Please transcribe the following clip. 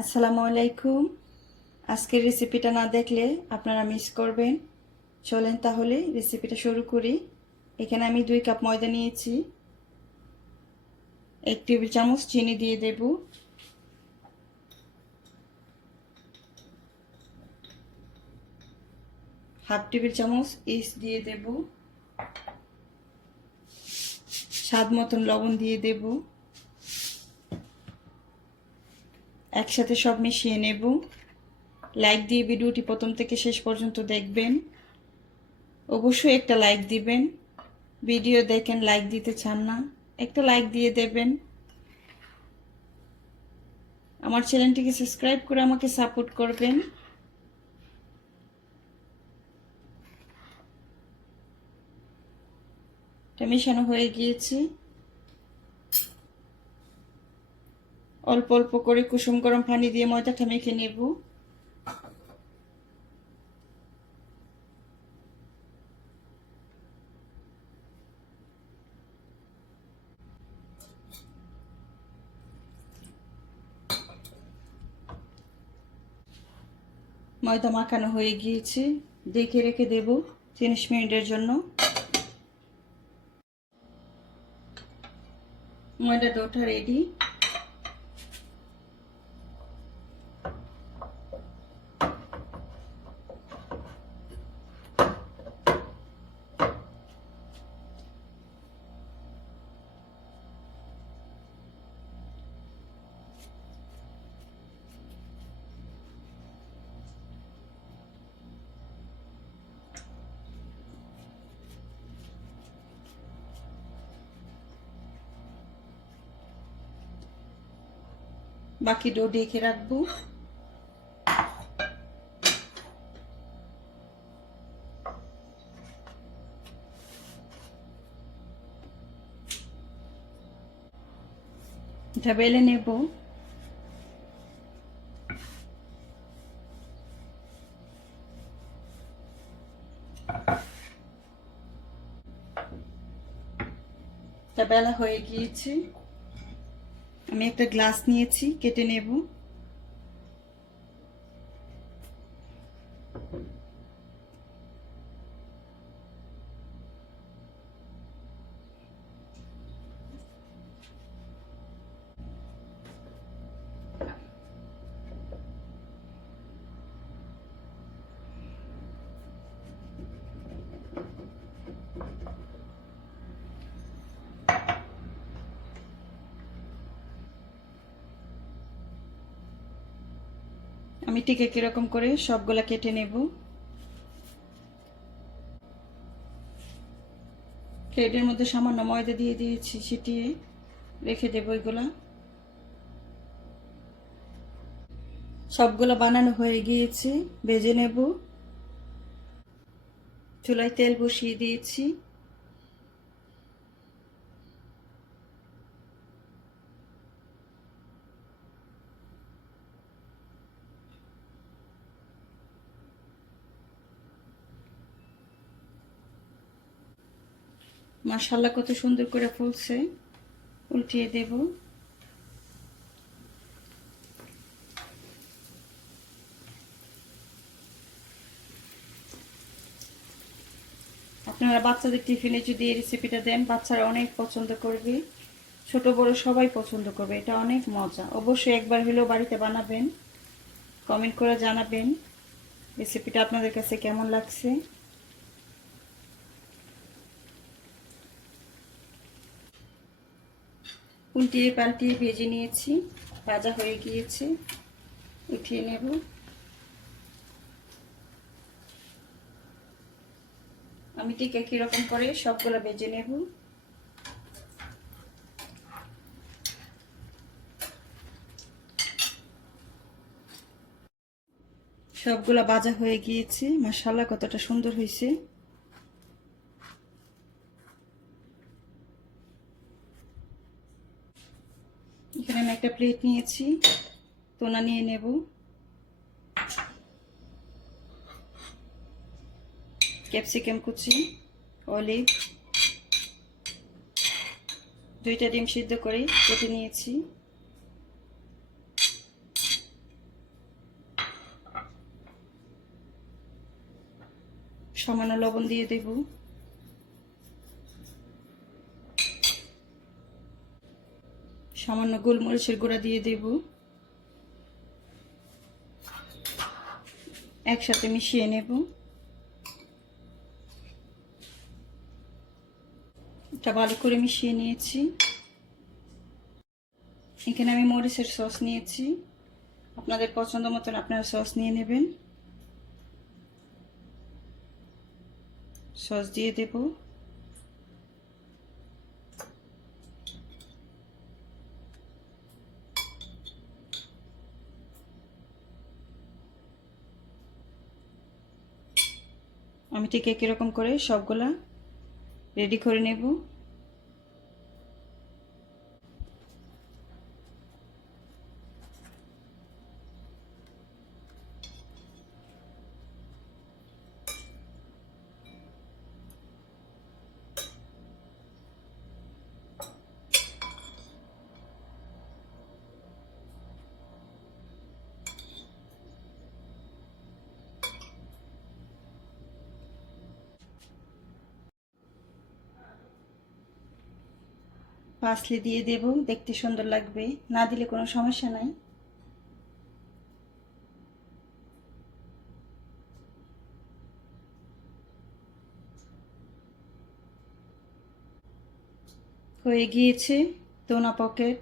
আসসালামু আলাইকুম। আজকের রেসিপিটা না দেখলে আপনারা মিস করবেন। চলেন তাহলে রেসিপিটা শুরু করি। এখানে আমি দুই কাপ ময়দা নিয়েছি। এক টেবিল চামচ চিনি দিয়ে দেব। হাফ টেবিল চামচ ইস দিয়ে দেব। স্বাদ মতন লবণ দিয়ে দেবো। একসাথে সব মিশিয়ে নেব। লাইক দিয়ে ভিডিওটি প্রথম থেকে শেষ পর্যন্ত দেখবেন। অবশ্যই একটা লাইক দিবেন। ভিডিও দেখেন লাইক দিতে চান না, একটা লাইক দিয়ে দেবেন। আমার চ্যানেলটিকে সাবস্ক্রাইব করে আমাকে সাপোর্ট করবেন। এটা মেশানো হয়ে গিয়েছে। অল্প অল্প করে কুসুম গরম পানি দিয়ে ময়দাটা মেখে নেব। ময়দা মাখানো হয়ে গিয়েছে। দেখে রেখে দেব তিরিশ মিনিটের জন্য। ময়দা ডোটা রেডি বাকি ডো ডেকে রাখব। এটা বেলে নেব। এটা বেলা হয়ে গিয়েছে। আমি একটা গ্লাস নিয়েছি কেটে নেব। আমি টিকে কীরকম করে সবগুলা কেটে নেব। প্লেটের মধ্যে সামান্য ময়দা দিয়ে দিয়েছি, ছিটিয়ে রেখে দেবো এগুলা। সবগুলো বানানো হয়ে গিয়েছে, ভেজে নেব। চুলায় তেল বসিয়ে দিয়েছি। মাশাল্লাহ কত সুন্দর করে ফুলছে। উল্টিয়ে দেব। আপনারা বাচ্চাদের টিফিনে যদি এই রেসিপিটা দেন, বাচ্চারা অনেক পছন্দ করবে। ছোট, বড় সবাই পছন্দ করবে। এটা অনেক মজা। অবশ্যই একবার হলেও বাড়িতে বানাবেন। কমেন্ট করে জানাবেন। রেসিপিটা আপনাদের কাছে কেমন লাগছে? উল্টিয়ে পাল্টিয়ে ভেজে নিয়েছি, ভাজা হয়ে গিয়েছে, উঠিয়ে নেব। আমি ঠিক একই রকম করে সবগুলো ভেজে নেব। সবগুলা ভাজা হয়ে গিয়েছে মাসাল্লাহ কতটা সুন্দর হয়েছে। এখানে আমি একটা প্লেট নিয়েছি। তোনা নিয়ে নেব। ক্যাপসিকাম কুচি অলিভ দুইটা ডিম সিদ্ধ করে কেটে নিয়েছি। সামান্য লবণ দিয়ে দেবো। সামান্য গোলমরিচের গুঁড়া দিয়ে দেব। একসাথে মিশিয়ে নেব। এটা ভালো করে মিশিয়ে নিয়েছি। এখানে আমি মরিচের সস নিয়েছি। আপনাদের পছন্দ মতন আপনারা সস নিয়ে নেবেন। সস দিয়ে দেব। আমি ঠিক একই রকম করে সবগুলা রেডি করে নেব। পাসলি দিয়ে দেব, দেখতে সুন্দর লাগবে। না দিলে কোনো সমস্যা নাই। হয়ে গিয়েছে দোনা পকেট।